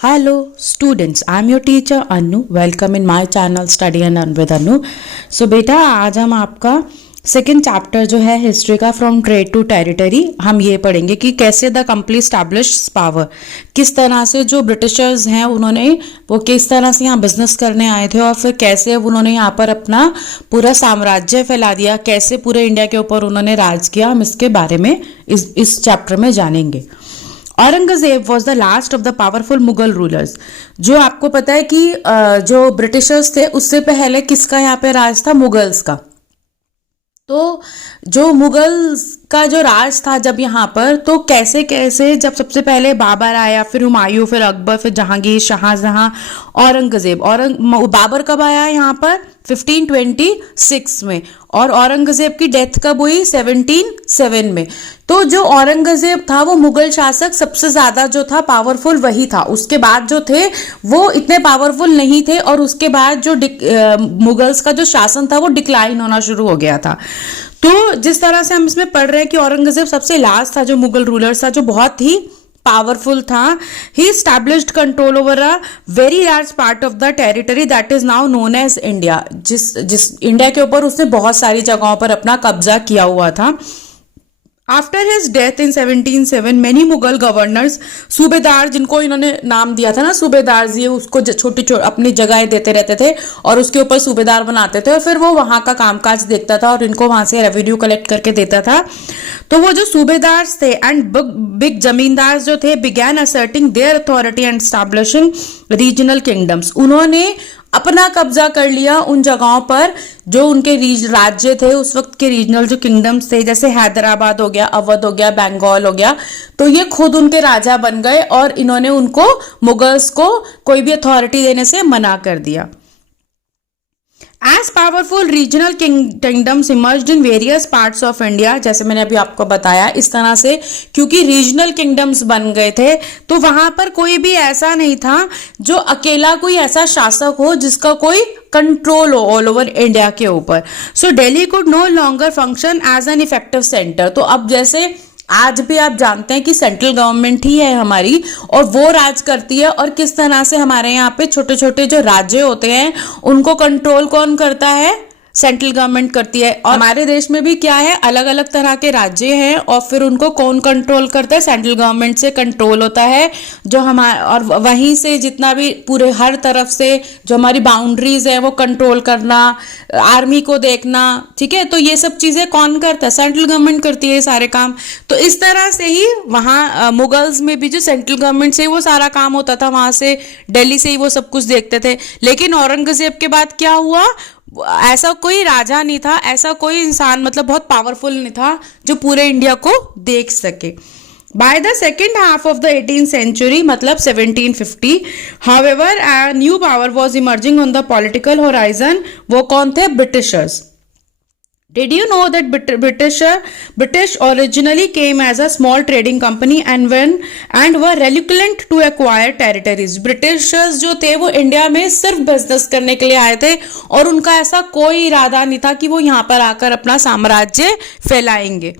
Hello students, I am your teacher Anu. Welcome in my channel Study and Learn with Anu. So बेटा आज हम आपका second chapter जो है history का फ्रॉम ट्रेड टू टेरिटरी हम ये पढ़ेंगे कि कैसे द कंप्लीट स्टैब्लिश पावर, किस तरह से जो ब्रिटिशर्स हैं उन्होंने वो किस तरह से यहाँ बिजनेस करने आए थे और फिर कैसे उन्होंने यहाँ पर अपना पूरा साम्राज्य फैला दिया, कैसे पूरे इंडिया के ऊपर उन्होंने राज किया। हम इसके बारे में इस चैप्टर में जानेंगे। Aurangzeb was the last of the powerful Mughal rulers. जो आपको पता है कि जो ब्रिटिशर्स थे उससे पहले किसका यहाँ पे राज था? मुगल्स का। तो जो मुगल्स का जो राज था जब यहाँ पर, तो कैसे कैसे जब सबसे पहले बाबर आया, फिर हुमायूं, फिर अकबर, फिर जहांगीर, शाहजहां, औरंगजेब। बाबर कब आया यहाँ पर? 1526 में। और औरंगजेब की डेथ कब हुई? 1707 में। तो जो औरंगजेब था वो मुगल शासक सबसे ज्यादा जो था पावरफुल वही था। उसके बाद जो थे वो इतने पावरफुल नहीं थे और उसके बाद जो मुगल्स का जो शासन था वो डिक्लाइन होना शुरू हो गया था। तो जिस तरह से हम इसमें पढ़ रहे हैं कि औरंगजेब सबसे लास्ट था जो मुगल रूलर था, जो बहुत ही पावरफुल था। He established control over a very large part of the territory that is now known as India. जिस इंडिया के ऊपर उसने बहुत सारी जगहों पर अपना कब्जा किया हुआ था। After his death in 1707 many Mughal governors, सूबेदार जिनको इन्होंने नाम दिया था ना सूबेदार जी, उसको छोटी छोटी अपनी जगहें देते रहते थे और उसके ऊपर सूबेदार बनाते थे और फिर वो वहां का कामकाज देखता था और इनको वहां से रेवेन्यू कलेक्ट करके देता था। तो वो जो सूबेदार थे एंड बिग जमींदार जो थे began asserting there authority and establishing regional kingdoms. उन्होंने अपना कब्जा कर लिया उन जगहों पर जो उनके राज्य थे, उस वक्त के रीजनल जो किंगडम्स थे, जैसे हैदराबाद हो गया, अवध हो गया, बंगाल हो गया। तो ये खुद उनके राजा बन गए और इन्होंने उनको मुगल्स को कोई भी अथॉरिटी देने से मना कर दिया। As powerful regional kingdoms emerged in various parts of India, जैसे मैंने अभी आपको बताया इस तरह से, क्योंकि रीजनल किंगडम्स बन गए थे तो वहां पर कोई भी ऐसा नहीं था जो अकेला कोई ऐसा शासक हो जिसका कोई कंट्रोल हो ऑल ओवर इंडिया के ऊपर। So Delhi could no longer function as an effective centre. तो अब जैसे आज भी आप जानते हैं कि सेंट्रल गवर्नमेंट ही है हमारी और वो राज करती है, और किस तरह से हमारे यहाँ पे छोटे छोटे जो राज्य होते हैं उनको कंट्रोल कौन करता है? सेंट्रल गवर्नमेंट करती है। और हमारे देश में भी क्या है, अलग अलग तरह के राज्य हैं और फिर उनको कौन कंट्रोल करता है? सेंट्रल गवर्नमेंट से कंट्रोल होता है। जो हमारे और वहीं से जितना भी पूरे हर तरफ से जो हमारी बाउंड्रीज है वो कंट्रोल करना, आर्मी को देखना, ठीक है। तो ये सब चीजें कौन करता है? सेंट्रल गवर्नमेंट करती है सारे काम। तो इस तरह से ही वहाँ मुगल्स में भी जो सेंट्रल गवर्नमेंट से वो सारा काम होता था, वहां से दिल्ली से ही वो सब कुछ देखते थे। लेकिन औरंगजेब के बाद क्या हुआ? ऐसा कोई राजा नहीं था, ऐसा कोई इंसान मतलब बहुत पावरफुल नहीं था जो पूरे इंडिया को देख सके। By the second half of the 18th century, मतलब 1750, however, a new power was emerging on the political horizon. वो कौन थे? Britishers. Did you know that British originally came as a small trading company and were reluctant to acquire territories? Britishers जो थे वो India में सिर्फ business करने के लिए आए थे और उनका ऐसा कोई इरादा नहीं था कि वो यहाँ पर आकर अपना साम्राज्य फैलाएंगे,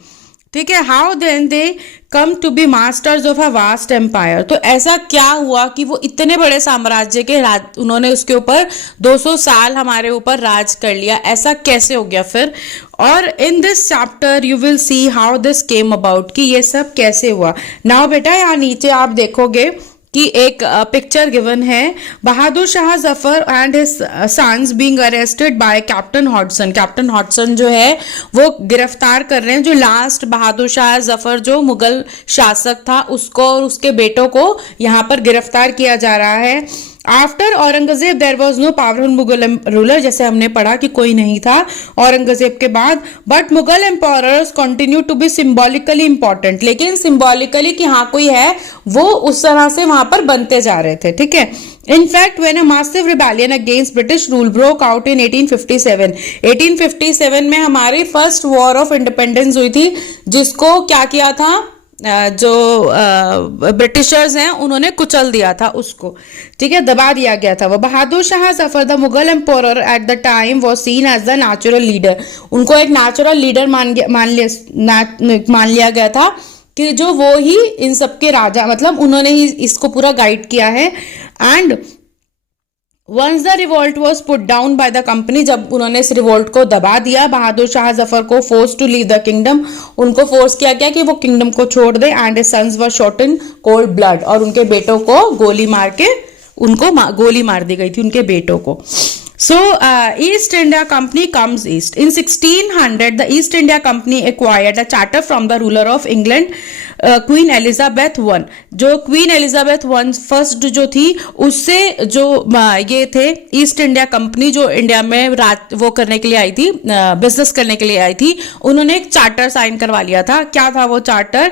ठीक है। How then they come to be masters of a vast empire. तो ऐसा क्या हुआ कि वो इतने बड़े साम्राज्य के उन्होंने उसके ऊपर 200 साल हमारे ऊपर राज कर लिया, ऐसा कैसे हो गया फिर? और in this chapter you will see how this came about, कि ये सब कैसे हुआ। नाउ बेटा यहाँ नीचे आप देखोगे कि एक पिक्चर गिवन है, Bahadur Shah Zafar and his sons being arrested by captain Hodson. Captain Hodson जो है वो गिरफ्तार कर रहे हैं जो लास्ट बहादुर शाह जफर जो मुगल शासक था उसको और उसके बेटों को यहाँ पर गिरफ्तार किया जा रहा है। After Aurangzeb there was no powerful Mughal ruler, जैसे हमने पढ़ा कि कोई नहीं था औरंगजेब के बाद। But Mughal empires continue to be symbolically important, लेकिन सिंबॉलिकली कि हाँ कोई है वो उस तरह से वहां पर बनते जा रहे थे, ठीक है। In fact, when a massive rebellion against British rule broke out in 1857 में हमारी फर्स्ट वॉर ऑफ इंडिपेंडेंस हुई थी, जिसको क्या किया था? जो ब्रिटिशर्स हैं उन्होंने कुचल दिया था उसको, ठीक है, दबा दिया गया था वो। Bahadur Shah Zafar the Mughal empire at the time was seen as the natural leader. उनको एक नेचुरल लीडर मान लिया गया था कि जो वो ही इन सबके राजा, मतलब उन्होंने ही इसको पूरा गाइड किया है। And once the revolt was put down by the company, जब उन्होंने इस रिवोल्ट को दबा दिया, बहादुर शाह जफर को force to leave the kingdom, उनको फोर्स किया गया कि वो किंगडम को छोड़ दे। And his sons were shot in cold blood, और उनके बेटों को गोली मार के गोली मार दी गई थी उनके बेटों को। So, East India Company comes east. In 1600, the East India Company acquired a charter from the ruler of England, Queen Elizabeth I. जो Queen Elizabeth I फर्स्ट जो थी, उससे जो ये थे ईस्ट इंडिया कंपनी, जो इंडिया में वो करने के लिए आई थी, बिजनेस करने के लिए आई थी, उन्होंने एक चार्टर साइन करवा लिया था। क्या था वो charter?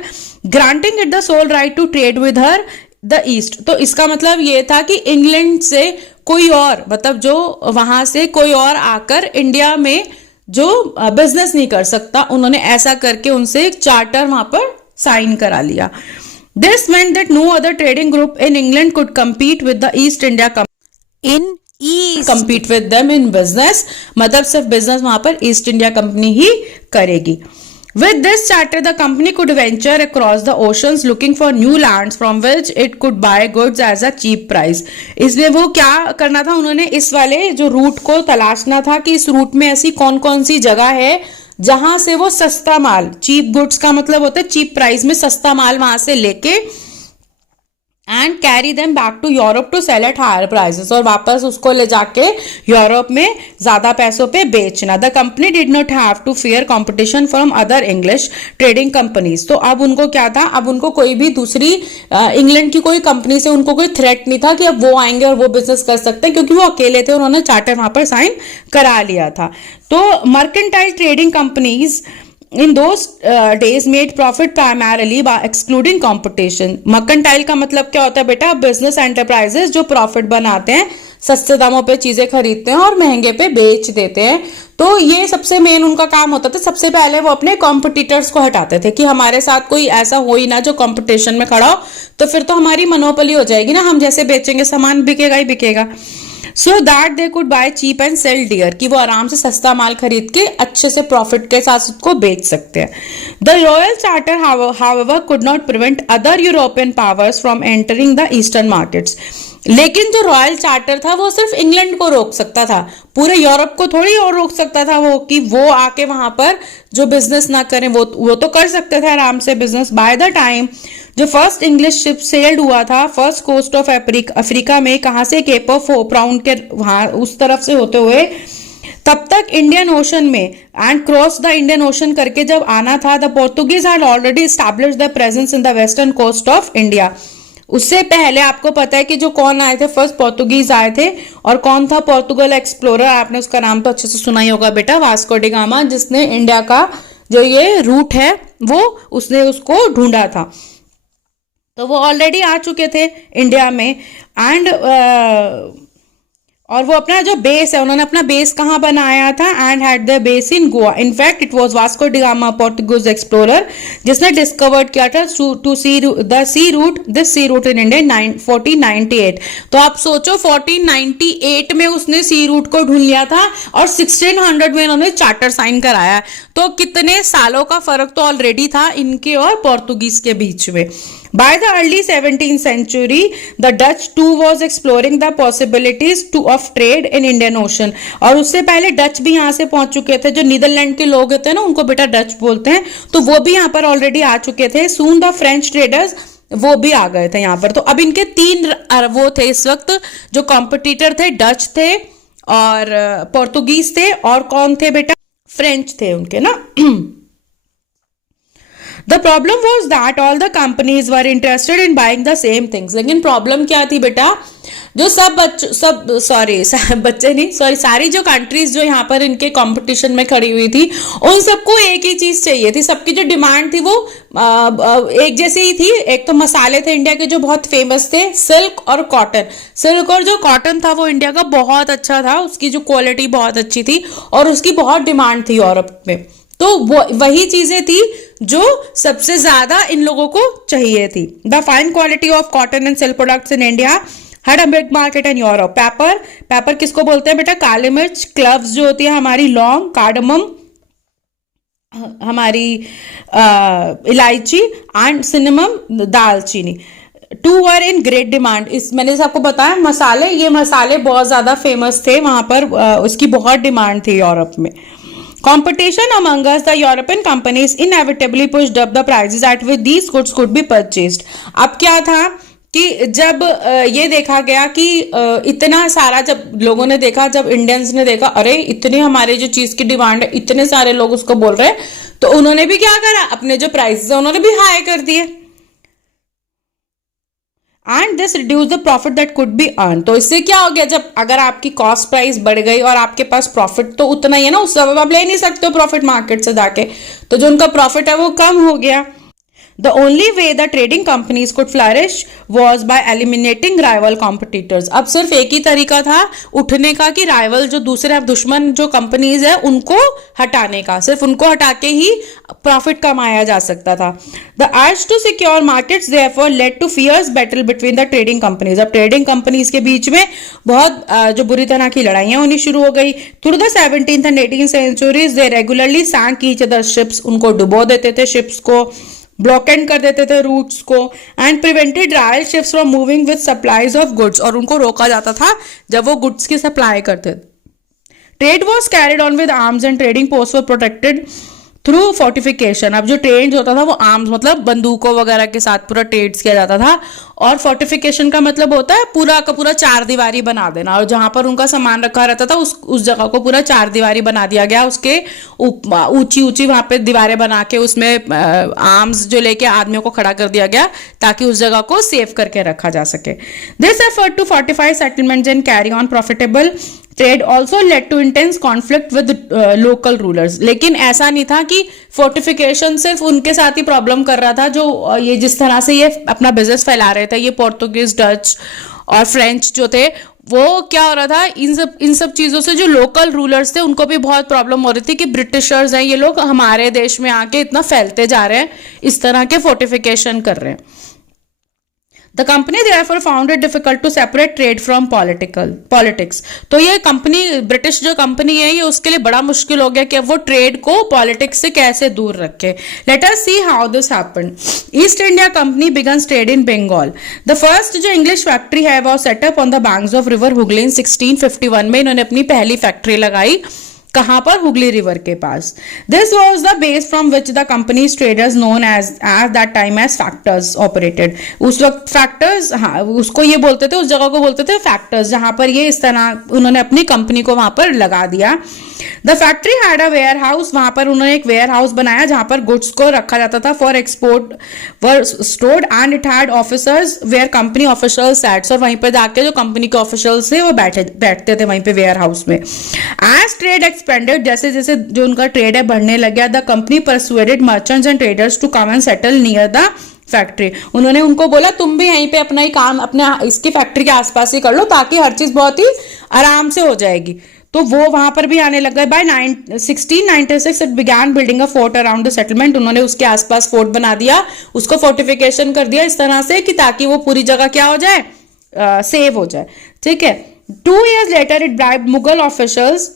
Granting it the sole right to trade with her the East. तो इसका मतलब ये था कि इंग्लैंड से कोई और, मतलब जो वहां से कोई और आकर इंडिया में जो बिजनेस नहीं कर सकता, उन्होंने ऐसा करके उनसे एक चार्टर वहां पर साइन करा लिया। This meant that no other trading group in England could compete with the East India compete with them in business, मतलब सिर्फ बिजनेस वहां पर ईस्ट इंडिया कंपनी ही करेगी। With this charter, the company could venture across the oceans looking for new lands from which it could buy goods as a cheap price. इसमें वो क्या करना था, उन्होंने इस वाले जो रूट को तलाशना था कि इस रूट में ऐसी कौन कौन सी जगह है जहां से वो सस्ता माल, चीप गुड्स का मतलब होता है चीप प्राइस में सस्ता माल वहां से लेके and carry them back to Europe to sell at higher prices, और वापस उसको ले जाके यूरोप में ज्यादा पैसों पे बेचना। The company did not have to fear competition from other English trading companies. तो अब उनको क्या था, अब उनको कोई भी दूसरी इंग्लैंड की कोई कंपनी से उनको कोई थ्रेट नहीं था कि अब वो आएंगे और वो बिजनेस कर सकते हैं, क्योंकि वो अकेले थे, उन्होंने चार्टर वहां पर साइन करा लिया था। तो mercantile trading companies in those days made profit primarily by excluding competition. Mercantile का मतलब क्या होता है बेटा? बिजनेस एंटरप्राइजेस जो प्रॉफिट बनाते हैं, सस्ते दामों पे चीजें खरीदते हैं और महंगे पे बेच देते हैं। तो ये सबसे मेन उनका काम होता था। सबसे पहले वो अपने कॉम्पिटिटर्स को हटाते थे कि हमारे साथ कोई ऐसा हो ही ना जो कंपटीशन में खड़ा हो, तो फिर तो हमारी मोनोपोली हो जाएगी ना, हम जैसे बेचेंगे सामान बिकेगा ही बिकेगा। So that they could buy cheap and sell dear, कि वो आराम से सस्ता माल खरीद के अच्छे से प्रॉफिट के साथ उसको बेच सकते हैं। The royal charter however could not prevent other European powers from entering the eastern markets. लेकिन जो रॉयल चार्टर था वो सिर्फ इंग्लैंड को रोक सकता था, पूरे यूरोप को थोड़ी और रोक सकता था वो, कि वो आके वहां पर जो बिजनेस ना करें। वो तो कर सकते थे आराम से बिजनेस। बाय द टाइम जो फर्स्ट इंग्लिश शिप सेल्ड हुआ था फर्स्ट कोस्ट ऑफ अफ्रीका में, कहां से? केप ऑफ होप राउंड के वहां उस तरफ से होते हुए, तब तक इंडियन ओशन में and cross the Indian Ocean करके जब आना था, the Portuguese had already established the presence in the western coast of India. उससे पहले आपको पता है कि जो कौन आए थे, फर्स्ट पोर्तुगीज आए थे, और कौन था पोर्तुगल एक्सप्लोरर? आपने उसका नाम तो अच्छे से सुना ही होगा बेटा, वास्को डी गामा, जिसने इंडिया का जो ये रूट है वो उसने उसको ढूंढा था। तो वो ऑलरेडी आ चुके थे इंडिया में। एंड और वो अपना जो बेस है, उन्होंने अपना बेस कहाँ बनाया था? And had the base in Goa. In fact it was Vasco da Gama, Portuguese explorer, जिसने डिस्कवर्ड किया था to see this sea route in India 1498। तो आप सोचो 1498 में उसने सी रूट को ढूंढ लिया था और 1600 में उन्होंने चार्टर साइन कराया। तो कितने सालों का फर्क तो ऑलरेडी था इनके और पोर्तुगीज के बीच में। By the early 17th century, the Dutch too was exploring the possibilities of trade in Indian Ocean। और उससे पहले डच भी यहाँ से पहुंच चुके थे। जो नीदरलैंड के लोग होते हैं ना, उनको बेटा डच बोलते हैं, तो वो भी यहाँ पर ऑलरेडी आ चुके थे। Soon the French traders वो भी आ गए थे यहाँ पर। तो अब इनके तीन वो थे इस वक्त जो कॉम्पिटिटर थे, डच थे और पोर्तुगीज थे, और कौन थे बेटा? फ्रेंच थे उनके ना। The problem was that all the companies were interested in buying the same things। लेकिन प्रॉब्लम क्या थी बेटा? जो सारी जो कंट्रीज जो यहाँ पर इनके कंपटीशन में खड़ी हुई थी, उन सबको एक ही चीज चाहिए थी। सबकी जो डिमांड थी वो एक जैसी ही थी। एक तो मसाले थे इंडिया के जो बहुत फेमस थे, सिल्क और कॉटन। सिल्क और जो कॉटन था वो इंडिया का बहुत अच्छा था, उसकी जो क्वालिटी बहुत अच्छी थी और उसकी बहुत डिमांड थी यूरोप में। तो वही चीजें थी जो सबसे ज्यादा इन लोगों को चाहिए थी। The fine quality of cotton and silk products in India had a big market in Europe. Paper किसको बोलते हैं बेटा? काली मिर्च। क्लव्स जो होती है हमारी, लौंग, कार्डमम, हमारी इलायची एंड सिनेमम दालचीनी, too were in great demand. इस मैंने जैसे आपको बताया मसाले, ये मसाले बहुत ज्यादा फेमस थे वहां पर, उसकी बहुत डिमांड थी यूरोप में। Competition among us, the European companies inevitably pushed up the prices at which these goods could be purchased। अब क्या था कि जब ये देखा गया कि इतना सारा, जब लोगों ने देखा, जब इंडियंस ने देखा अरे इतने हमारे जो चीज की डिमांड है, इतने सारे लोग उसको बोल रहे हैं, तो उन्होंने भी क्या करा, अपने जो प्राइसेस है उन्होंने भी हाई कर दिए। And this reduce the profit that could be earn. तो इससे क्या हो गया, जब अगर आपकी कॉस्ट प्राइस बढ़ गई और आपके पास प्रॉफिट तो उतना ही है ना, उस समय आप ले नहीं सकते हो प्रॉफिट मार्केट से जाके, तो जो उनका प्रॉफिट है वो कम हो गया। The only way the trading companies could flourish was by eliminating rival competitors। अब सिर्फ एक ही तरीका था उठने का कि राइवल, जो दूसरे दुश्मन जो कंपनीज है उनको हटाने का, सिर्फ उनको हटा के ही प्रॉफिट कमाया जा सकता था। The urge to secure markets therefore led to fierce battle between the trading companies। अब ट्रेडिंग कंपनीज के बीच में बहुत जो बुरी तरह की लड़ाइयां होनी शुरू हो गई। Through the 17th and 18th centuries they regularly sank each other's ships। उनको डुबो देते थे शिप्स को, ब्लॉकेंड कर देते थे रूट्स को, and prevented royal ships from moving with supplies of goods. और उनको रोका जाता था जब वो गुड्स की सप्लाई करते थे। Trade was carried on with arms and trading post were protected through fortification. अब जो ट्रेड होता था वो आर्म्स मतलब बंदूकों वगैरह के साथ पूरा ट्रेड किया जाता था, और फोर्टिफिकेशन का मतलब होता है पूरा का पूरा चार दीवारी बना देना, और जहां पर उनका सामान रखा रहता था उस जगह को पूरा चार दीवारी बना दिया गया, उसके ऊंची ऊंची वहां पे दीवारें बना के उसमें आर्म्स जो लेके आदमियों को खड़ा कर दिया गया ताकि उस जगह को सेव करके रखा जा सके। This effort to fortify settlements and carry on profitable trade also led to intense conflict with local rulers. लेकिन ऐसा नहीं था कि फोर्टिफिकेशन सिर्फ उनके साथ ही प्रॉब्लम कर रहा था, जो ये जिस तरह से ये अपना बिजनेस फैला रहे थे, ये पोर्तुगीज, डच और फ्रेंच जो थे, वो क्या हो रहा था, इन सब चीजों से जो लोकल रूलर्स थे उनको भी बहुत प्रॉब्लम हो रही थी कि ब्रिटिशर्स हैं ये लोग हमारे देश में आके इतना फैलते जा रहे हैं, इस तरह के फोर्टिफिकेशन कर रहे हैं। The company therefore found it difficult to separate trade from politics। तो ये कंपनी, ब्रिटिश जो कंपनी है, ये उसके लिए बड़ा मुश्किल हो गया कि अब वो ट्रेड को पॉलिटिक्स से कैसे दूर रखे। Let us see how this happened। East India Company began trade in Bengal। The first जो इंग्लिश फैक्ट्री है वो set up on the banks of river Hooghly in 1651 में इन्होंने अपनी पहली फैक्ट्री लगाई। कहां पर, हुगली रिवर के पास। This was the base from which the company's traders known as that time as factors operated. उस वक्त फैक्टर्स, हाँ उसको ये बोलते थे, उस जगह को बोलते थे फैक्टर्स, जहां पर ये इस तरह उन्होंने अपनी कंपनी को वहां पर लगा दिया। The factory had a warehouse. वहां पर उन्होंने एक वेयर हाउस बनाया जहां पर गुड्स को रखा जाता था for export were stored, and it had officers where company officials sat. और वहीं पर जाके जो कंपनी के ऑफिशियल्स थे वो बैठते थे वहीं पे वेयर हाउस में। एज ट्रेड एक्सपेंडेड, जैसे जैसे जो उनका ट्रेड है बढ़ने लग गया, the company persuaded merchants and traders to come and settle near the factory. उन्होंने उनको बोला तुम भी यहीं पे अपना ही काम अपने इसकी फैक्ट्री के आसपास ही कर लो ताकि हर चीज बहुत ही आराम से हो जाएगी। तो वो वहां पर भी आने लग गए। By 1696 it began building a fort around the settlement. उन्होंने उसके आसपास फोर्ट बना दिया, उसको फोर्टिफिकेशन कर दिया इस तरह से कि ताकि वो पूरी जगह क्या हो जाए, सेव हो जाए। ठीक है। 2 years later it bribed Mughal officials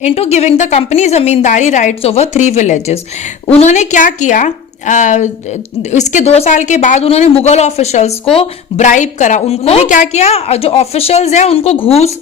into giving the company zamindari rights over 3 villages। उन्होंने क्या किया, इसके 2 साल के बाद उन्होंने मुगल ऑफिशियल्स को ब्राइब करा। उन्होंने क्या किया, जो ऑफिशियल्स हैं उनको घूस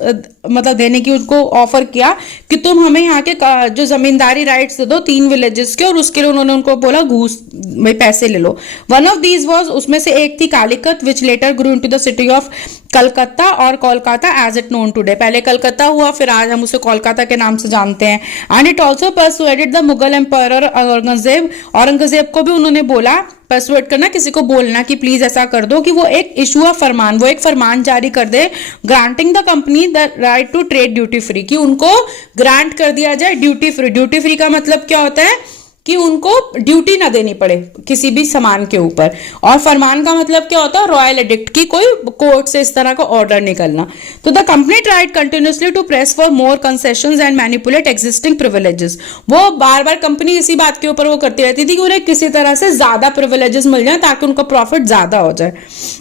मतलब देने की उनको ऑफर किया कि तुम हमें यहाँ के जो जमींदारी राइट्स दे दो 3 विलेजेस के, और उसके लिए उन्होंने उनको बोला घूस में पैसे ले लो। वन ऑफ दीज वाज, उसमें से एक थी Kalikata which later grew into the city of Calcutta or Kolkata as it known today. पहले कलकत्ता हुआ, फिर आज हम उसे कोलकाता के नाम से जानते हैं। And it also persuaded the Mughal empire Aurangzeb. Aurangzeb को भी उन्होंने बोला, परसुएट करना, किसी को बोलना कि प्लीज ऐसा कर दो कि वो एक इशू ऑफ फरमान, वो एक फरमान जारी कर दे, granting the company the right to trade duty free, कि उनको ग्रांट कर दिया जाए ड्यूटी फ्री। ड्यूटी फ्री का मतलब क्या होता है कि उनको ड्यूटी ना देनी पड़े किसी भी सामान के ऊपर। और फरमान का मतलब क्या होता है, रॉयल एडिक्ट, की कोई कोर्ट से इस तरह का ऑर्डर निकलना। तो the company tried continuously to press for more concessions and manipulate existing privileges. वो बार बार कंपनी इसी बात के ऊपर वो करती रहती थी कि उन्हें किसी तरह से ज्यादा प्रिविलेजेस मिल जाए ताकि उनका प्रॉफिट ज्यादा हो जाए।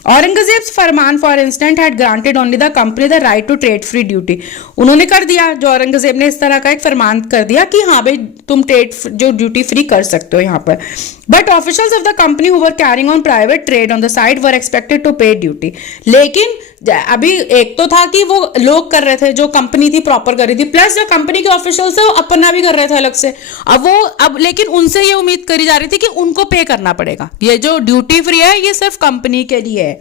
Aurangzeb's farman for instant had granted only the company the right to trade free duty. उन्होंने कर दिया, जो औरंगजेब ने इस तरह का एक फरमान कर दिया कि हाँ भाई तुम ट्रेड जो ड्यूटी फ्री कर सकते हो यहाँ पर। But officials of the company who were carrying on private trade on the side were expected to pay duty. लेकिन अभी एक तो था कि वो लोग कर रहे थे, जो कंपनी थी प्रॉपर कर रही थी, प्लस जो कंपनी के ऑफिशियल्स थे वो अपना भी कर रहे थे अलग से। अब लेकिन उनसे ये उम्मीद करी जा रही थी कि उनको पे करना पड़ेगा, ये जो ड्यूटी फ्री है ये सिर्फ कंपनी के लिए है।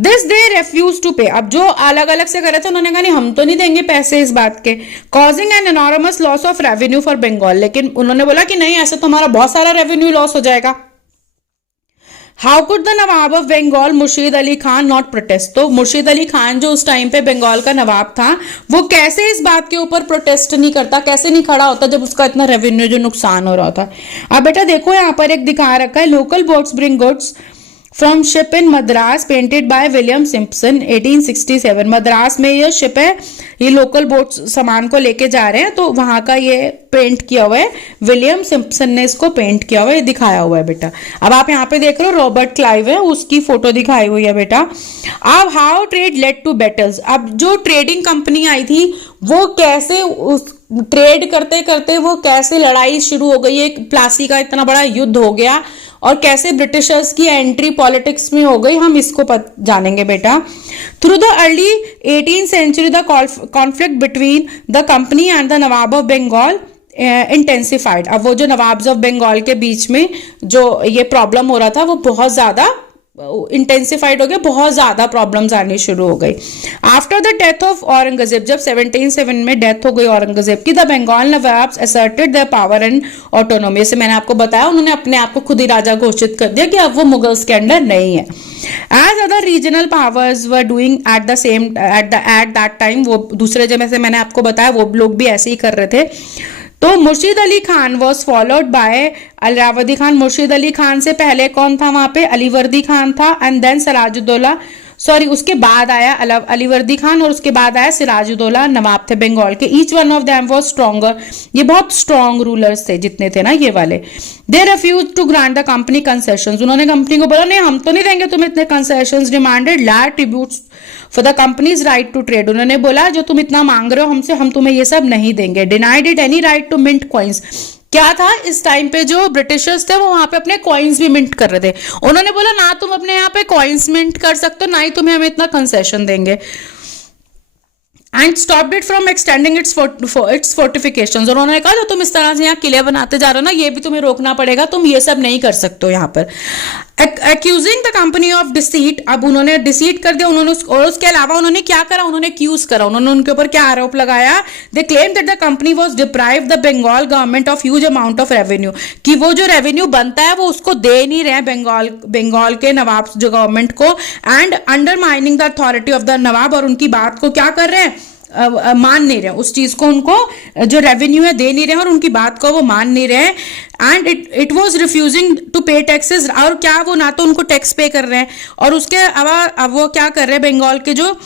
दिस दे रेफ्यूज टू पे। अब जो अलग अलग से कर रहे थे उन्होंने कहा नहीं हम तो नहीं देंगे पैसे इस बात के, causing an enormous loss of revenue for Bengal. लेकिन उन्होंने बोला कि नहीं ऐसे तो हमारा बहुत सारा रेवेन्यू लॉस हो जाएगा। How could the Nawab of Bengal Murshid Ali Khan not protest. तो मुर्शीद अली खान जो उस टाइम पे बंगाल का नवाब था वो कैसे इस बात के ऊपर प्रोटेस्ट नहीं करता, कैसे नहीं खड़ा होता जब उसका इतना रेवेन्यू जो नुकसान हो रहा था। अब बेटा देखो यहाँ पर एक दिखा रखा है, local boats bring goods from ship in Madras painted by William Simpson 1867। Madras में ये शिप है, ये लोकल बोट सामान को लेके जा रहे हैं, तो वहां का ये पेंट किया हुआ है, विलियम सिम्पसन ने इसको पेंट किया हुआ है, दिखाया हुआ है बेटा। अब आप यहाँ पे देख रहे हो रॉबर्ट क्लाइव है, उसकी फोटो दिखाई हुई है बेटा। अब how trade led to battles. अब जो ट्रेडिंग कंपनी आई थी वो कैसे उस ट्रेड करते करते वो कैसे लड़ाई शुरू हो गई, एक प्लासी का इतना बड़ा युद्ध हो गया और कैसे ब्रिटिशर्स की एंट्री पॉलिटिक्स में हो गई, हम इसको जानेंगे बेटा। Through the early 18th century the conflict between the company and the Nawab of Bengal intensified. अब वो जो नवाब्स ऑफ बंगाल के बीच में जो ये प्रॉब्लम हो रहा था वो बहुत ज्यादा इंटेंसिफाइड हो गया, बहुत ज्यादा प्रॉब्लम्स आनी शुरू हो गई। After the death of Aurangzeb, जब 1707 में डेथ हो गई औरंगजेब की, the Bengal nawabs asserted their power and autonomy. जैसे मैंने आपको बताया उन्होंने अपने आप को खुद ही राजा घोषित कर दिया कि अब वो मुगल्स के अंडर नहीं है। As other regional powers were doing at the same at that time, वो दूसरे जैसे मैंने आपको बताया वो लोग भी ऐसे ही कर रहे थे। तो Murshid Ali Khan was followed by Alauddin Khan. Murshid Ali Khan से पहले कौन था वहां पे, अलीवर्दी खान था, एंड देन सिराजुद्दौला, सॉरी उसके बाद आया अलीवर्दी खान और उसके बाद आया सिराजुद्दौला, नवाब थे बंगाल के। Each one of them was stronger, ये बहुत स्ट्रॉन्ग रूलर्स थे जितने थे ना ये वाले। They refuse to grant the company concessions. उन्होंने कंपनी को बोला नहीं हम तो नहीं देंगे तुम्हें इतने concessions. Demanded large tributes for the company's right to trade. उन्होंने बोला जो तुम इतना मांग रहे हो हमसे, हम तुम्हें ये सब नहीं देंगे। Denied it any right to mint coins. क्या था इस टाइम पे जो ब्रिटिशर्स थे वो वहां पे अपने कॉइन्स भी मिंट कर रहे थे। उन्होंने बोला ना तुम अपने यहाँ पे कॉइन्स मिंट कर सकते हो, ना ही तुम्हें हमें इतना कंसेशन देंगे। And stopped it from extending its fortifications. और उन्होंने कहा जो तुम इस तरह से यहाँ किले बनाते जा रहे हो ना, ये भी तुम्हें रोकना पड़ेगा, तुम ये सब नहीं कर सकते हो यहाँ पर। Accusing the company of deceit. अब उन्होंने डिसीट कर दिया उन्होंने, और उसके अलावा उन्होंने क्या करा, उन्होंने एक्यूज करा, उन्होंने उनके ऊपर क्या आरोप लगाया। They claim that the company was deprive the Bengal government of huge amount of revenue, कि वो जो रेवेन्यू बनता है वो उसको दे नहीं रहे बंगाल के नवाब जो गवर्नमेंट को, and undermining the authority of the Nawab, और उनकी बात को क्या कर रहे हैं, मान नहीं रहे, उस चीज को उनको जो रेवेन्यू है दे नहीं रहे और उनकी बात को वो मान नहीं रहे। And it was refusing to pay taxes. और क्या वो ना तो उनको टैक्स पे कर रहे हैं और उसके अलावा अब वो क्या कर रहे हैं, बंगाल के जो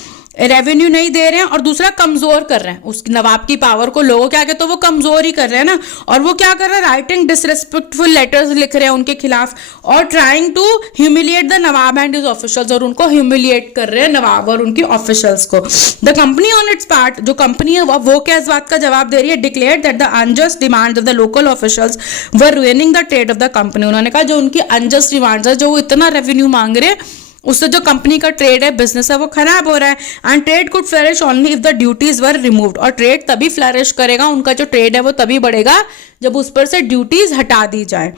रेवेन्यू नहीं दे रहे हैं, और दूसरा कमजोर कर रहे हैं उस नवाब की पावर को, लोगों क्या कहते हैं वो कमजोर ही कर रहे हैं ना। और वो क्या कर रहे हैं, राइटिंग डिसरेस्पेक्टफुल लेटर्स लिख रहे हैं उनके खिलाफ, और trying to humiliate the nawab and his officials, और उनको ह्यूमिलिएट कर रहे हैं नवाब और उनके ऑफिशियल्स को। The company on it's part, जो कंपनी है वो क्या इस बात का जवाब दे रही है, declare that the unjust demand of the local officials were रुइनिंग the trade off the company. उन्होंने कहा जो उनकी अनजस्ट डिमांड्स है, जो वो इतना रेवेन्यू मांग रहे हैं, उससे जो कंपनी का ट्रेड है, बिजनेस है, वो खराब हो रहा है। And trade could flourish only if the duties were removed. और ट्रेड तभी फ्लरिश करेगा, उनका जो ट्रेड है वो तभी बढ़ेगा जब उस पर से ड्यूटीज हटा दी जाए।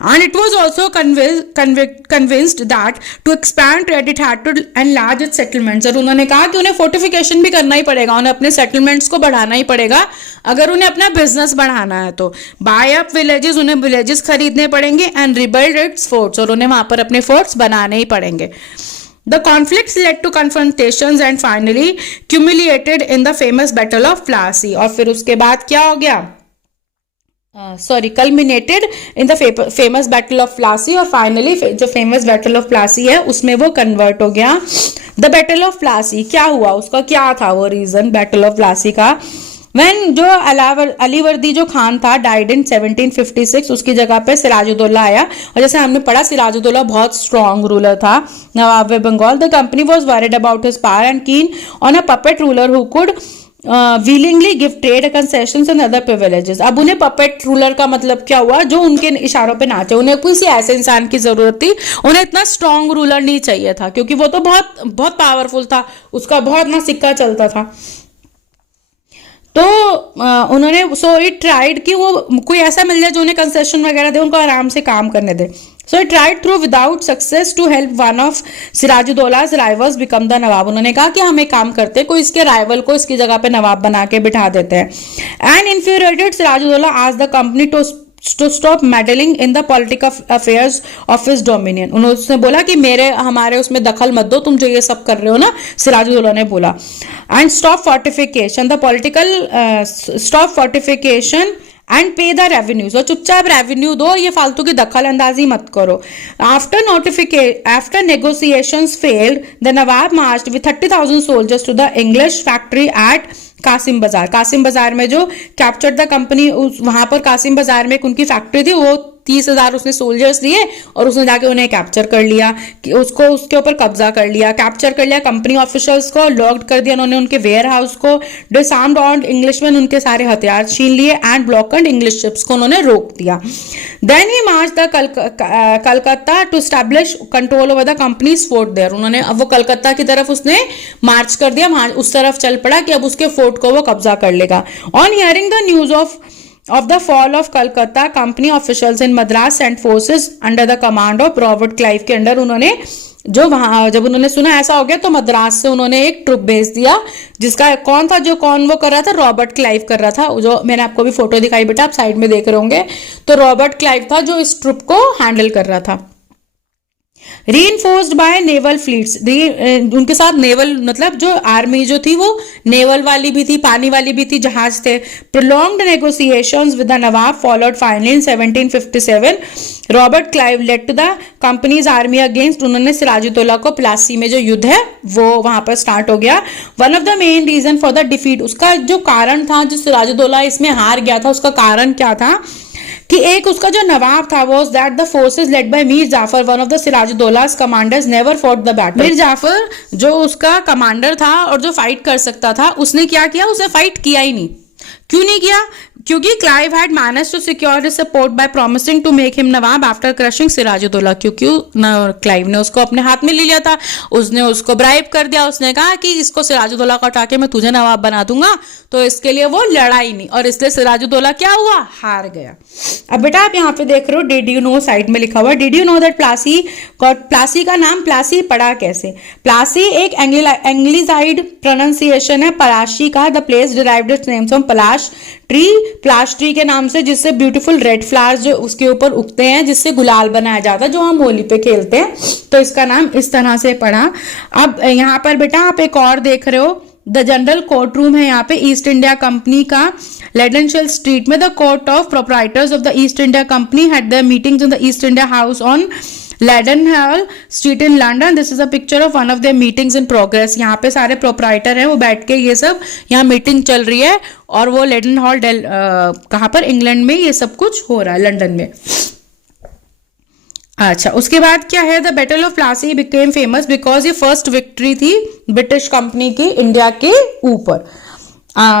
And it was also convinced that to expand trade it had to enlarge its settlements। और उन्होंने कहा कि उन्हें फोर्टिफिकेशन भी करना ही पड़ेगा, उन्हें अपने सेटलमेंट्स को बढ़ाना ही पड़ेगा अगर उन्हें अपना बिजनेस बढ़ाना है। तो बाय अप विलेजेस, उन्हें विलेजेस खरीदने पड़ेंगे, एंड रिबिल्ड इट्स फोर्ट्स, और उन्हें वहां पर अपने फोर्ट्स बनाने ही पड़ेंगे। The conflicts led to confrontations and finally culminated in the famous battle of Plassey। और फिर उसके बाद क्या हो गया, culminated in the famous battle of Plassey, और फाइनली जो फेमस बैटल ऑफ प्लासी है उसमें वो कन्वर्ट हो गया। द बैटल ऑफ प्लासी क्या हुआ, उसका क्या था वो रीजन बैटल ऑफ प्लासी का? व्हेन जो अलीवर्दी जो खान था डाइड इन 1756, उसकी जगह पे सिराजुद्दौला आया, और जैसे हमने पढ़ा सिराजुद्दौला बहुत स्ट्रॉन्ग रूलर था नवाब Bengal. The company was worried about his power and keen on a puppet ruler who could willingly give trade concessions and other privileges। अब उन्हें पपेट रूलर का मतलब क्या हुआ, जो उनके इशारों पे नाचे। उन्हें किसी ऐसे इंसान की जरूरत थी, उन्हें इतना स्ट्रॉन्ग रूलर नहीं चाहिए था, क्योंकि वो तो बहुत बहुत पावरफुल था, उसका बहुत ना सिक्का चलता था। तो उन्होंने इट ट्राइड कि वो कोई ऐसा मिल जाए जो उन्हें कंसेशन वगैरह दे, उनको आराम से काम करने दे। So it tried through without success to help one of Sirajuddaulah's rivals become the Nawab. उन्होंने कहा कि हम एक काम करते हैं, कोई इसके राइवल को इसकी जगह पे नवाब बना के बिठा देते हैं। And infuriated Sirajuddaulah asked the company to stop meddling in the political affairs of his dominion. उन्होंने बोला कि हमारे उसमें दखल मत दो, तुम जो ये सब कर रहे हो ना, सिराजुद्दौला ने बोला। एंड स्टॉप फोर्टिफिकेशन एंड पे द रेवेन्यूज, और चुपचाप रेवेन्यू दो, ये फालतू की दखल अंदाजी मत करो। After negotiations failed the nawab marched with 30,000 soldiers to the English factory at Kassimbazar में जो कैप्चर्ड द कंपनी, वहां पर कासिम बाजार में एक उनकी फैक्ट्री थी, वो 30,000 उसने सोल्जर्स लिए और उसने जाके उन्हें कैप्चर कर लिया, कि उसको उसके ऊपर कब्जा कर लिया, कैप्चर कर लिया कंपनी ऑफिशियल्स को, लॉक्ड कर दिया उन्होंने उनके वेयर हाउस को, डिसआर्म्ड ऑल इंग्लिशमैन, उनके सारे हथियार छीन लिए, एंड ब्लॉकड इंग्लिश शिप्स को उन्होंने रोक दिया। Then he march the Calcutta to establish control over the company's fort there. उन्होंने अब वो कलकत्ता की तरफ उसने मार्च कर दिया, उस तरफ चल पड़ा कि अब उसके फोर्ट को वो कब्जा कर लेगा। On hearing the news of the fall of Calcutta, company officials in Madras sent forces under the command of Robert Clive के अंडर उन्होंने जब उन्होंने सुना ऐसा हो गया तो मद्रास से उन्होंने एक ट्रुप भेज दिया, जिसका कौन वो कर रहा था, रॉबर्ट क्लाइव कर रहा था, जो मैंने आपको भी फोटो दिखाई बेटा, आप साइड में देख रहे होंगे। तो रॉबर्ट क्लाइव था जो इस ट्रुप को हैंडल कर रहा था। रीइंफोर्स्ड बाय नेवल फ्लीट्स, उनके साथ नेवल मतलब जो आर्मी जो थी वो नेवल वाली भी थी, पानी वाली भी थी, जहाज थे। Prolonged negotiations with the nawab followed finally in 1757। Robert Clive led to the company's army against, उन्होंने सिराजुद्दौला को प्लासी में जो युद्ध है वो वहां पर स्टार्ट हो गया। One of the main reason for the defeat, उसका जो कारण था, जो सिराजुद्दौला इसमें हार गया था, उसका कारण क्या था कि एक उसका जो नवाब था वो that the forces led by Mir Jafar, one of the Sirajuddaulah's commanders, never fought the battle. Mir Jafar जो उसका कमांडर था और जो फाइट कर सकता था, उसने क्या किया, उसने फाइट किया ही नहीं। क्यों नहीं किया? क्योंकि Clive had managed to secure his support by promising to make him nawab after crushing Sirajuddaulah, क्योंकि क्लाइव ने उसको अपने हाथ में ले लिया था, उसने उसको ब्राइब कर दिया, उसने कहा कि इसको सिराजुद्दौला को हटा के मैं तुझे नवाब बना दूंगा, तो इसके लिए वो लड़ाई नहीं, और इसलिए सिराजुद्दौला क्या हुआ, हार गया। अब बेटा आप यहाँ पे देख रहे हो डिड यू नो, साइड में लिखा हुआ did you know that Plassey का नाम प्लासी पड़ा कैसे? प्लासी एक एंग्लिसाइड प्रोनाउंसिएशन है पलाशी का। The place derived its name from palash tree, palash tree के नाम से, जिससे ब्यूटीफुल रेड फ्लावर्स जो उसके ऊपर उगते हैं, जिससे गुलाल बनाया जाता है जो हम होली पे खेलते हैं, तो इसका नाम इस तरह से पड़ा। अब यहाँ पर बेटा आप एक और देख रहे हो, द जनरल कोर्ट रूम है यहाँ पे ईस्ट इंडिया कंपनी का, लेडेनशियल स्ट्रीट में। The court of proprietors of the East India Company had their meetings in the East India House on Leadenhall Street in London. This is a picture of one of their meetings in progress. यहाँ पे सारे proprietor हैं, वो बैठ के ये सब यहाँ मीटिंग चल रही है, और वो लेडनहॉल कहाँ पर, इंग्लैंड में ये सब कुछ हो रहा है, लंदन में। अच्छा, उसके बाद क्या है, the battle of Plassey became famous because ये फर्स्ट विक्ट्री थी ब्रिटिश कंपनी की इंडिया के ऊपर।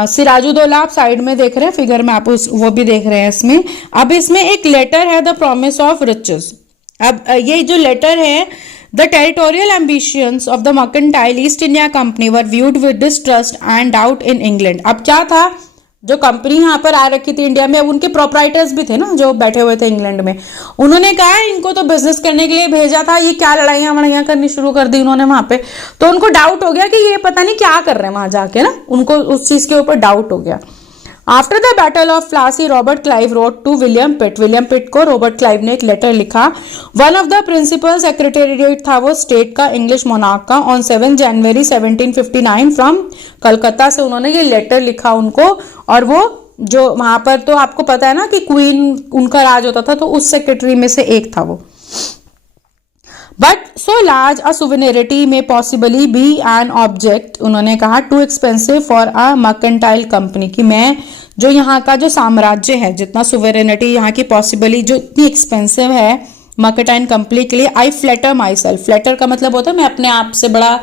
सिराजुद्दौला आप साइड में देख रहे हैं फिगर में, आप वो भी देख रहे हैं इसमें। अब इसमें एक लेटर है, द प्रॉमिस ऑफ रिचेस। अब ये जो लेटर है, the territorial ambitions of the mercantile east India company were viewed with distrust and doubt in England. अब क्या था, जो कंपनी यहाँ पर आ रखी थी इंडिया में, अब उनके प्रोप्राइटर्स भी थे ना जो बैठे हुए थे इंग्लैंड में, उन्होंने कहा इनको तो बिजनेस करने के लिए भेजा था, ये क्या लड़ाइयाँ वड़ाइयाँ करनी शुरू कर दी उन्होंने वहां पे, तो उनको डाउट हो गया कि ये पता नहीं क्या कर रहे हैं वहां जाके ना, उनको उस चीज के ऊपर डाउट हो गया। After the battle of Plassey Robert Clive wrote to William Pitt को रॉबर्ट क्लाइव ने एक लेटर लिखा। One of the principal secretariat था वो स्टेट का, इंग्लिश मोनार्क का, ऑन 7 जनवरी 1759 फ्रॉम कलकत्ता से उन्होंने ये लेटर लिखा उनको, और वो जो वहां पर तो आपको पता है ना कि क्वीन उनका राज होता था, तो उस सेक्रेटरी में से एक था वो। बट सो लार्ज अ सुवेनिरिटी में पॉसिबली बी एन ऑब्जेक्ट, उन्होंने कहा too expensive for a mercantile company, कि मैं जो यहाँ का जो साम्राज्य है, जितना सुवेरेनिटी यहाँ की पॉसिबली जो इतनी एक्सपेंसिव है मर्केंटाइल कंपनी के लिए, आई फ्लैटर माई सेल्फ, फ्लैटर का मतलब होता है मैं अपने आप से बड़ा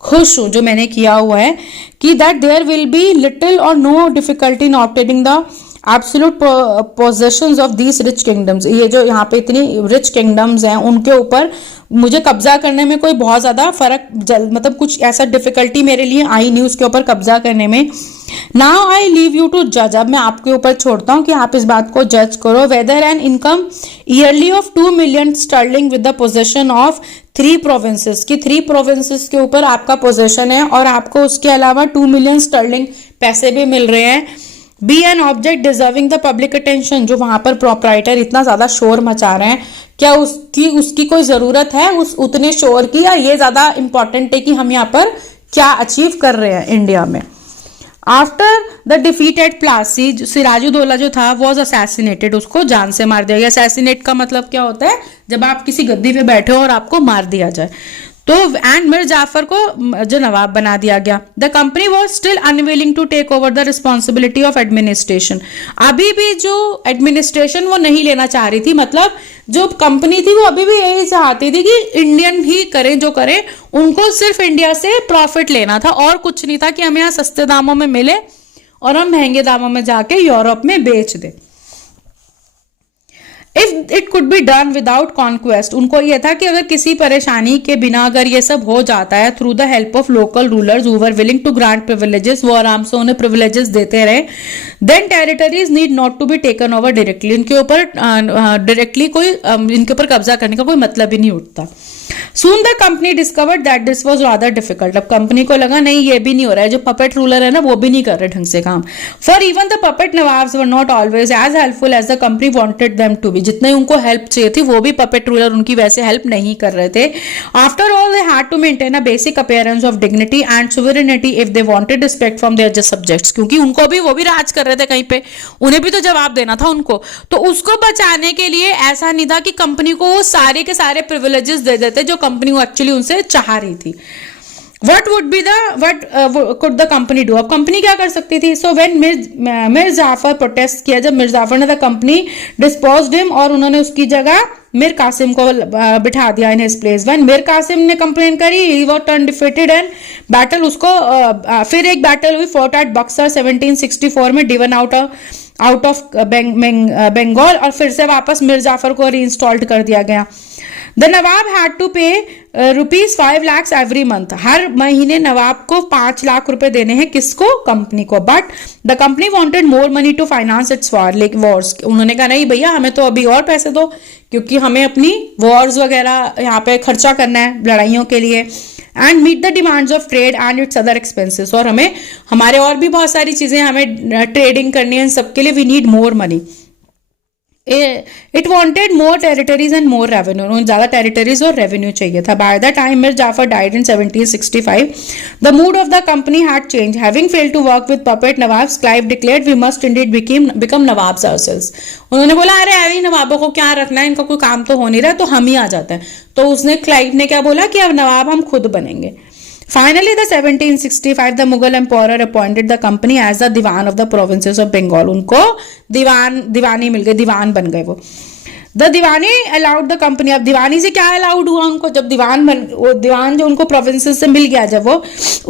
खुश हूं जो मैंने किया हुआ है, कि that there will be little or no difficulty in obtaining the absolute possessions of these rich kingdoms, ये जो यहाँ पे इतनी रिच किंगडम्स हैं उनके ऊपर मुझे कब्जा करने में कोई बहुत ज्यादा फर्क मतलब कुछ ऐसा डिफिकल्टी मेरे लिए आई नहीं उसके ऊपर कब्जा करने में। Now I leave you to जज, अब मैं आपके ऊपर छोड़ता हूं कि आप इस बात को जज करो, whether an income yearly of 2 million sterling with the possession of 3 provinces, की 3 प्रोविंसेस के ऊपर आपका पोजेशन है और आपको उसके अलावा 2 मिलियन स्टर्लिंग पैसे भी मिल रहे हैं। Be an object deserving the public attention, जो वहां पर प्रोपराइटर इतना ज्यादा शोर मचा रहे हैं, क्या उसकी कोई जरूरत है उस उतने शोर की, या ये ज्यादा इंपॉर्टेंट है कि हम यहाँ पर क्या अचीव कर रहे हैं इंडिया में। After the defeat at Plassey, Sirajuddaulah जो था वॉज असैसिनेटेड, उसको जान से मार दिया गया। असैसिनेट का मतलब क्या होता है, जब आप किसी गद्दी पे बैठे हो और आपको मार दिया जाए। तो एंड मिर्ज जाफर को जो नवाब बना दिया गया। The company was still unwilling to take over the responsibility of administration, अभी भी जो एडमिनिस्ट्रेशन वो नहीं लेना चाह रही थी, मतलब जो कंपनी थी वो अभी भी यही चाहती थी कि इंडियन ही करें जो करें, उनको सिर्फ इंडिया से प्रॉफिट लेना था और कुछ नहीं था कि हमें यहाँ सस्ते दामों में मिले और हम महंगे दामों में जाके यूरोप में बेच दें। If it could be done without conquest, उनको यह था कि अगर किसी परेशानी के बिना अगर ये सब हो जाता है through the help of local rulers who were willing to grant privileges, वो आराम से उन्हें प्रिविलेजेस देते रहे, then territories need not to be taken over directly, इनके ऊपर डायरेक्टली कोई इनके ऊपर कब्जा करने का कोई मतलब ही नहीं उठता। Soon the company discovered that this was rather difficult, अब कंपनी को लगा नहीं ये भी नहीं हो रहा है, जो पपेट रूलर है ना वो भी नहीं कर रहे ढंग से काम। For even the puppet nawabs were not always as helpful as the company wanted them to be, जितने उनको हेल्प चाहिए थी वो भी पपेट रूलर उनकी वैसे हेल्प नहीं कर रहे थे। After all they had to maintain a basic appearance of dignity and sovereignty if they wanted respect from their subjects, क्योंकि उनको भी वो भी राज कर रहे थे कहीं पे, उन्हें भी तो जवाब देना था उनको, तो उसको बचाने के लिए ऐसा नहीं था कि कंपनी को वो सारे के सारे प्रिविलेजेस दे देते जो कंपनी वो एक्चुअली उनसे चाह रही थी। What could the company do? अब कंपनी क्या कर सकती थी? So when मिर्ज जाफर प्रोटेस्ट किया, जब मिर्ज जाफर ने द कंपनी डिस्पोज्ड हिम, और उन्होंने उसकी जगह मिर कासिम को बिठा दिया इन हिज प्लेस। व्हेन मिर कासिम ने कंप्लेन करी, he was turn defeated and battle, उसको फिर एक बैटल हुई, फोर्ट एट बक्सर 1764 में, डिवन आउट ऑफ बंगाल, और फिर से वापस मिर्ज जाफर को रीइंस्टॉल्ड कर दिया गया। द नवाब हैड टू पे ₹5 lakhs एवरी मंथ, हर महीने नवाब को 5 लाख रुपए देने हैं, किसको? कंपनी को। But the company wanted more money to finance its wars, उन्होंने कहा नहीं भैया हमें तो अभी और पैसे दो, क्योंकि हमें अपनी वॉर्स वगैरह यहाँ पे खर्चा करना है लड़ाइयों के लिए, and meet the demands of trade and its other expenses, और हमें हमारे और भी बहुत सारी चीजें हमें ट्रेडिंग करनी है, सबके लिए we need more money. It wanted more territories and more revenue, उन्हें ज्यादा टेरिटरीज और रेवेन्यू चाहिए था। By the time Mir Jafar died in 1765 the mood of the company had change, having failed to work with puppet Nawabs, Clive declared we must indeed become Nawabs ourselves, उन्होंने बोला अरे अभी नवाबों को क्या रखना है, इनका कोई काम तो हो नहीं रहा, तो हम ही आ जाते हैं। तो उसने क्लाइव ने क्या बोला कि अब नवाब हम खुद बनेंगे। Finally, the 1765 the Mughal emperor appointed the company as the Diwan of the provinces of Bengal, उनको दीवानी मिल गई, दीवान बन गए वो। The Deewani allowed the company, अब दीवानी से क्या अलाउड हुआ उनको, जब दीवान जो उनको प्रोविंसेस से मिल गया, जब वो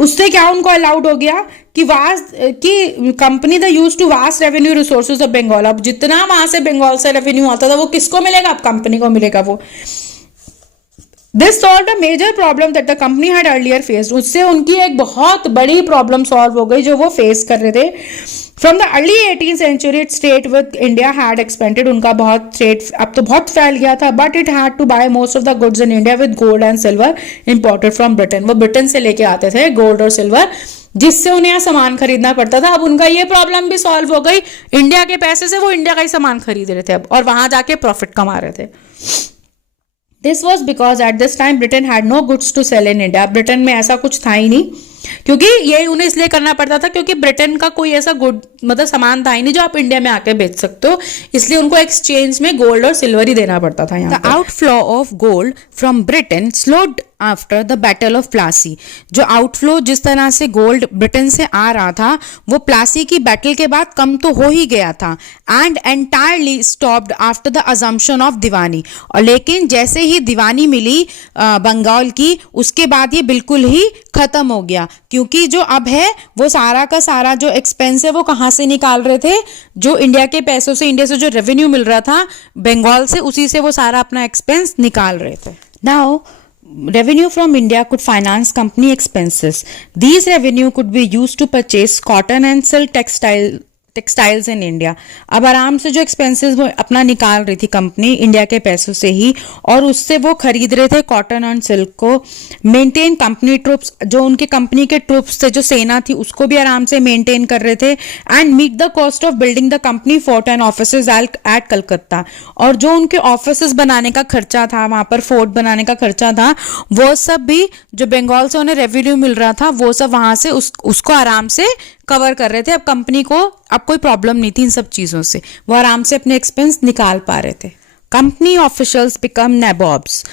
उससे क्या उनको अलाउड हो गया कि company the use to vast revenue resources of Bengal, अब जितना वहां से बंगाल से रेवेन्यू आता था वो किसको मिलेगा? अब कंपनी को मिलेगा वो। This solved a major problem that the company had earlier faced, उससे उनकी एक बहुत बड़ी प्रॉब्लम सॉल्व हो गई जो वो फेस कर रहे थे। From the early 18th century, its trade with India had expanded, उनका बहुत ट्रेड अब तो बहुत फैल गया था, but it had to buy most of the goods in India with gold and silver imported from Britain, वो ब्रिटेन से लेके आते थे गोल्ड और सिल्वर, जिससे उन्हें यहाँ सामान खरीदना पड़ता था। अब उनका ये प्रॉब्लम भी सॉल्व हो गई, इंडिया के पैसे से वो इंडिया का ही सामान खरीद रहे थे अब, और वहां जाके प्रॉफिट कमा रहे थे। This was because at this time Britain had no goods to sell in India, Britain में ऐसा कुछ था ही नहीं क्योंकि ये उन्हें इसलिए करना पड़ता था क्योंकि ब्रिटेन का कोई ऐसा गुड मतलब सामान था ही नहीं जो आप इंडिया में आके बेच सकते हो, इसलिए उनको एक्सचेंज में गोल्ड और सिल्वर ही देना पड़ता था यहाँ। The outflow of gold from Britain slowed after the battle of Plassey. जो आउटफ्लो जिस तरह से गोल्ड ब्रिटेन से आ रहा था वो प्लासी की बैटल के बाद कम तो हो ही गया था, and entirely stopped after the assumption of Diwani. और लेकिन जैसे ही दीवानी मिली बंगाल की, उसके बाद ये बिल्कुल ही खत्म हो गया, क्योंकि जो अब है वो सारा का सारा जो एक्सपेंस है वो कहाँ से निकाल रहे थे, जो इंडिया के पैसों से, इंडिया से जो रेवेन्यू मिल रहा था बंगाल से, उसी से वो सारा अपना एक्सपेंस निकाल रहे थे। Now revenue from India could finance company expenses. These revenue could be used to purchase cotton and silk textiles in India. अब आराम से जो एक्सपेंसेस वो अपना निकाल रही थी कंपनी इंडिया के पैसों से ही, और उससे वो खरीद रहे थे कॉटन एंड सिल्क को। मेंटेन कंपनी ट्रूप्स, जो उनके कंपनी के ट्रूप्स थे, जो सेना थी, उसको भी आराम से मेंटेन कर रहे थे। And meet the cost of building the company fort and offices at Calcutta. और जो उनके ऑफिसेज बनाने का खर्चा था, वहां पर फोर्ट बनाने का खर्चा था, वो सब भी जो बंगाल से उन्हें रेवेन्यू मिल रहा था वो सब वहां से उसको आराम से कवर कर रहे थे। अब कंपनी को अब कोई प्रॉब्लम नहीं थी इन सब चीजों से, वो आराम से अपने एक्सपेंस निकाल पा रहे थे। Company officials become Nawabs.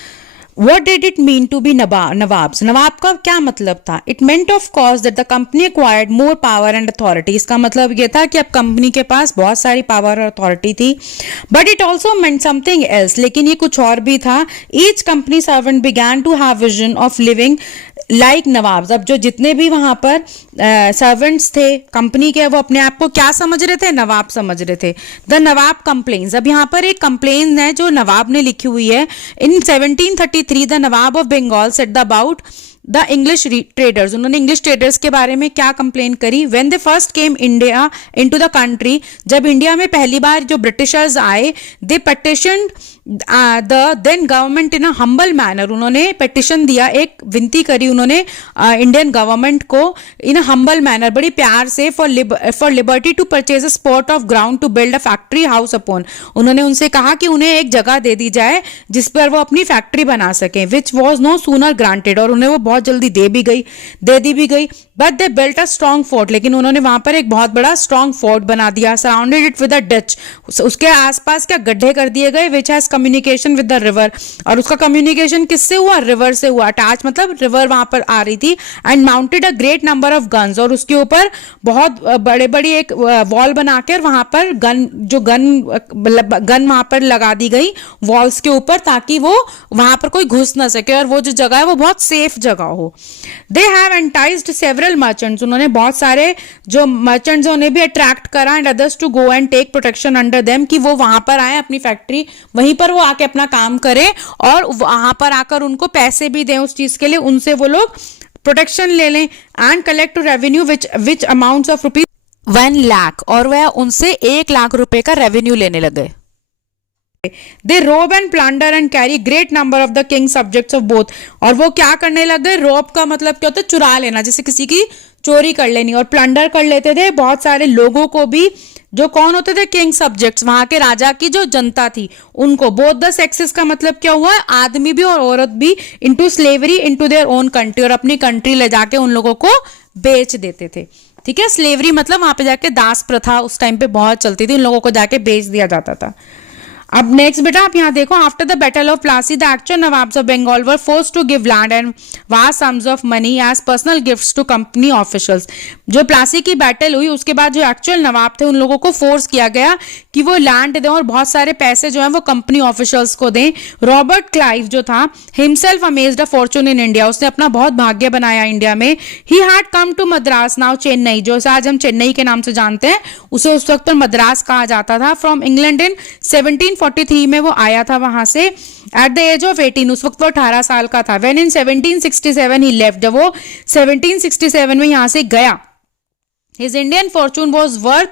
What did it mean to be Nawabs? नवाब का क्या मतलब था? It meant of course that the company acquired more power and authority. इसका मतलब ये था कि अब कंपनी के पास बहुत सारी पावर और अथॉरिटी थी। But it also meant something else. लेकिन ये कुछ और भी था। Each company servant began to have vision of living like nawabs. अब जो जितने भी वहां पर सर्वेंट्स थे कंपनी के, वो अपने आप को क्या समझ रहे थे? नवाब समझ रहे थे। The nawab complains. अब यहाँ पर एक कंप्लेन है जो नवाब ने लिखी हुई है। In 1733 the Nawab of Bengal said about the English traders. उन्होंने इंग्लिश ट्रेडर्स के बारे में क्या कंप्लेन करी? When they first came India into the country, जब इंडिया में पहली बार जो ब्रिटिशर्स आए, they petitioned the then government in a humble manner. उन्होंने पिटिशन दिया, एक विनती करी उन्होंने इंडियन गवर्नमेंट को इन अ हम्बल मैनर, बड़ी प्यार से, for liberty to purchase a spot of ground to build a factory house upon. उन्होंने उनसे कहा कि उन्हें एक जगह दे दी जाए जिस पर वो अपनी फैक्ट्री बना सकें, which was no sooner granted. और उन्हें वो बहुत जल्दी दे दी भी गई। But they built a strong fort. लेकिन उन्होंने वहां पर एक बहुत बड़ा स्ट्रॉन्ग फोर्ट बना दिया। Surrounded it with a Dutch. उसके आसपास क्या गड्ढे कर दिए गए, which has communication with the river. और उसका कम्युनिकेशन किससे हुआ? रिवर से हुआ। अटैच मतलब रिवर वहां पर आ रही थी। And mounted a great number of guns. और उसके ऊपर बहुत बड़े बड़ी एक वॉल बनाकर वहां पर गन वहां पर लगा दी गई वॉल्स के ऊपर, ताकि वो वहां पर कोई घुस ना सके और वो जो जगह है वो बहुत सेफ जगह हो। They have enticed several merchants. उन्होंने बहुत सारे जो मर्चेंट्स उन्हें भी अट्रैक्ट करा, and others to go and take protection under them, कि वो वहां पर आए, अपनी फैक्ट्री वहीं पर वो आके अपना काम करें और वहां पर आकर उनको पैसे भी दें उस चीज के लिए, उनसे वो लोग प्रोटेक्शन ले लें। And collect revenue which amounts of rupees 1 lakh. और वह उनसे 1 लाख रुपए का रेवेन्यू लेने लगे। They rob and plunder and carry great number of the king's subjects of both। और वो क्या करने लग गए? रोब का मतलब क्या होता है? चुरा लेना, जैसे किसी की चोरी कर लेनी। और प्लंडर कर लेते थे बहुत सारे लोगों को भी, जो कौन होते थे? किंग सब्जेक्ट्स, वहां के राजा की जो जनता थी उनको। बोथ द सेक्सेस का मतलब क्या हुआ? आदमी भी और औरत भी। Into slavery into their own country. और अपनी कंट्री ले जाके उन लोगों को बेच देते थे। ठीक है, स्लेवरी मतलब वहां पे जाके दास प्रथा उस टाइम पे बहुत चलती थी, उन लोगों को जाके बेच दिया जाता था। अब नेक्स्ट बेटा आप यहाँ देखो, after the battle of Plassey the actual nawabs of Bengal were forced to give land and vast sums of money as personal gifts to company officials. जो प्लासी की बैटल हुई उसके बाद जो एक्चुअल नवाब थे उन लोगों को फोर्स किया गया कि वो लैंड दें और बहुत सारे पैसे जो हैं वो कंपनी ऑफिशियल्स को दें। रॉबर्ट क्लाइव जो था, himself amassed a fortune in India, उसने अपना बहुत भाग्य बनाया इंडिया में। He had come to Madras now Chennai, जो आज हम चेन्नई के नाम से जानते हैं, उसे उस वक्त पर मद्रास कहा जाता था। फ्रॉम इंग्लैंड इन 1743 में वो आया था वहां से। एट द एज ऑफ 18, उस वक्त वो 18 साल का था। व्हेन इन 1767 ही लेफ्ट, जब वो 1767 में यहां से गया, his Indian fortune was worth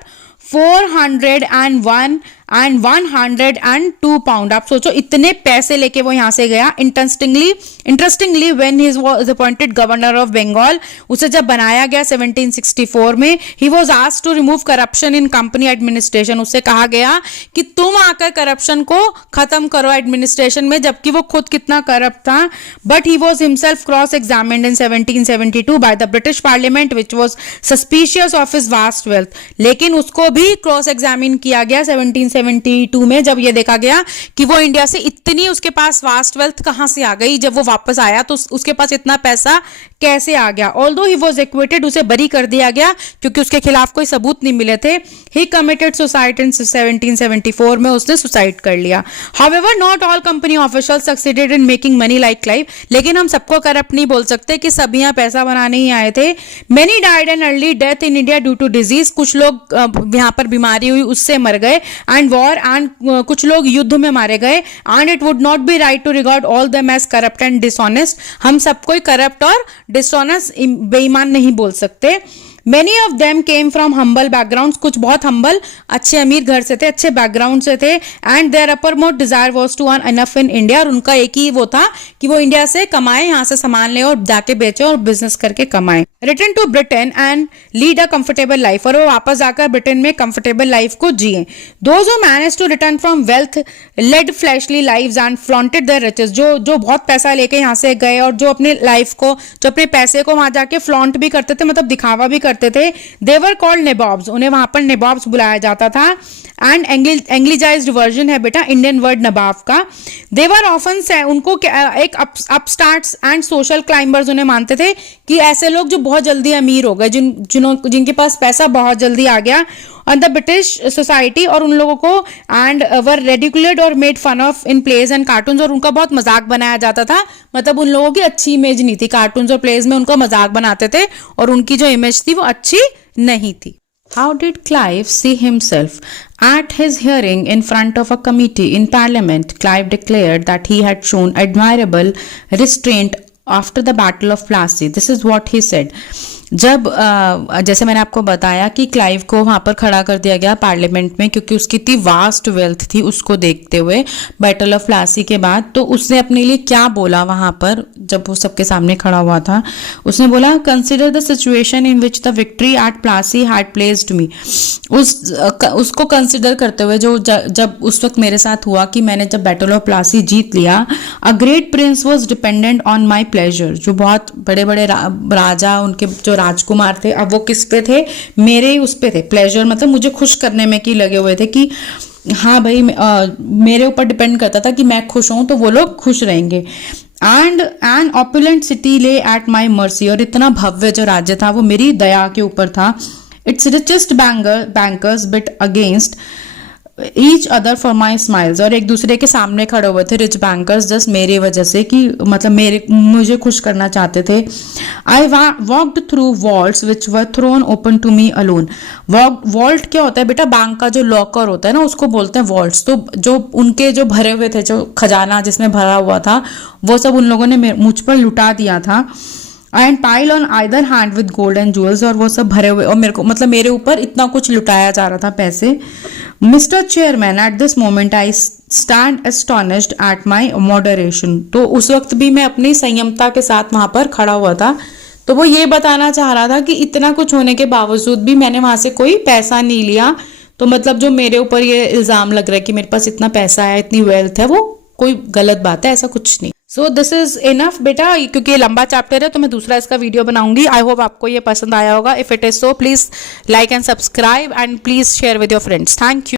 401 and 102 pound. आप सोचो इतने पैसे लेके वो यहाँ से गया। Interestingly when he was appointed governor of Bengal, उसे जब बनाया गया 1764 में, he was asked to remove corruption in company administration. उससे कहा गया कि तुम आकर करप्शन को खत्म करो एडमिनिस्ट्रेशन में, जबकि वो खुद कितना करप्ट था। But he was himself cross examined in 1772 by the British parliament which was suspicious of his vast wealth. लेकिन उसको भी क्रॉस एग्जामिन किया गया 1772 में, जब ये देखा गया कि वो इंडिया से इतनी उसके पास वास्ट वेल्थ कहां से आ गई। जब वो वापस आया तो उसके पास इतना पैसा कैसे आ गया। ऑल्दो ही वाज एक्विटेड, उसे बरी कर दिया गया क्योंकि उसके खिलाफ कोई सबूत नहीं मिले थे। ही कमिटेड सुसाइड इन 1774 में, उसने सुसाइड कर लिया। However not all company officials succeeded in making money like Clive. लेकिन हम सबको करप्ट नहीं बोल सकते कि सब यहाँ पैसा बनाने ही आए थे। Many died an early death in India due to disease. कुछ लोग यहाँ पर बीमारी हुई उससे मर गए, एंड वॉर, एंड कुछ लोग युद्ध में मारे गए। And it would not be right to regard all them as corrupt and dishonest. हम सबको करप्ट और डिसऑनेस्ट, बेईमान नहीं बोल सकते। Many of them came from humble backgrounds, कुछ बहुत humble, अच्छे अमीर घर से थे, अच्छे बैकग्राउंड से थे। and their uppermost desire was to earn enough in India, और उनका एक ही वो था कि वो इंडिया से कमाए, यहाँ से सामान ले और जाके बेचे और बिजनेस करके कमाए। Return to Britain and lead a comfortable life, और वो वापस जाकर ब्रिटेन में कंफर्टेबल लाइफ को जिए। Those who managed to return from wealth led fleshly lives and flaunted their riches, जो बहुत पैसा लेके यहाँ से गए और जो अपने लाइफ को, जो अपने पैसे को वहां जाके फ्लॉन्ट भी करते थे, मतलब दिखावा भी करते थे। दे वर कॉल्ड नेबॉब्स, उन्हें वहां पर नेबॉब्स बुलाया जाता था। एंड एंग्लिजाइज्ड वर्जन है बेटा इंडियन वर्ड नवाब का। दे वर ऑफन, उनको एक अपस्टार्ट्स एंड सोशल क्लाइंबर्स उन्हें मानते थे कि ऐसे लोग जो बहुत जल्दी अमीर हो गए, जिनके पास पैसा बहुत जल्दी आ गया ऑन द ब्रिटिश सोसाइटी, और उन लोगों को एंड वर रेडिकुलेट और made fun of in plays and cartoons, और उनका बहुत मजाक बनाया जाता था। मतलब उन लोगों की अच्छी इमेज नहीं थी, कार्टून्स और प्लेज में उनका मजाक बनाते थे और उनकी जो इमेज थी वो अच्छी नहीं थी। How did Clive see himself? At his hearing in front of a committee in Parliament, Clive declared that he had shown admirable restraint after the Battle of Plassey. This is what he said. जब जैसे मैंने आपको बताया कि Clive को वहाँ पर खड़ा कर दिया गया पार्लियामेंट में क्योंकि उसकी इतनी वास्ट वेल्थ थी, उसको देखते हुए बैटल ऑफ प्लासी के बाद, तो उसने अपने लिए क्या बोला वहाँ पर जब वो सबके सामने खड़ा हुआ था। उसने बोला, consider the situation in which the victory at Plassey had placed me. उसको कंसिडर करते हुए जब उस वक्त मेरे साथ हुआ कि मैंने जब बैटल ऑफ प्लासी जीत लिया, a great Prince was dependent on my pleasure. जो बहुत बड़े बड़े राजा, उनके जो राजकुमार थे, अब वो किस पे थे? मेरे ही उस पे थे। प्लेजर मतलब मुझे खुश करने में कि लगे हुए थे कि हाँ भाई मेरे ऊपर डिपेंड करता था कि मैं खुश हूं तो वो लोग खुश रहेंगे। एंड एन ऑपुलेंट सिटी ले एट माई मर्सी, और इतना भव्य जो राज्य था वो मेरी दया के ऊपर था। It's richest bankers bit against each other for my smiles, और एक दूसरे के सामने खड़े हुए थे रिच बैंकर्स जस्ट मेरे वजह से कि मतलब मुझे खुश करना चाहते थे। I walked through vaults which were thrown open to me alone. Vault क्या होता है बेटा? बैंक का जो लॉकर होता है ना, उसको बोलते हैं वॉल्ट्स। तो जो उनके जो भरे हुए थे, जो खजाना जिसमें भरा हुआ था, वो सब उन लोगों ने मुझ पर लुटा दिया था। And pile on either hand with gold and jewels, और वो सब भरे हुए, और मेरे को मतलब मेरे ऊपर इतना कुछ लुटाया जा रहा था पैसे। Mister chairman, at this moment I stand astonished at my moderation. तो उस वक्त भी मैं अपनी संयमता के साथ वहां पर खड़ा हुआ था। तो वो ये बताना चाह रहा था कि इतना कुछ होने के बावजूद भी मैंने वहां से कोई पैसा नहीं लिया। तो मतलब जो मेरे ऊपर ये इल्जाम लग रहा है कि मेरे पास इतना पैसा है, इतनी वेल्थ है, वो कोई गलत बात है, ऐसा कुछ नहीं। सो दिस इज इनफ बेटा, क्योंकि ये लंबा चैप्टर है तो मैं दूसरा इसका वीडियो बनाऊंगी। आई होप आपको ये पसंद आया होगा। If it is so please like and subscribe and please share with your friends. Thank you.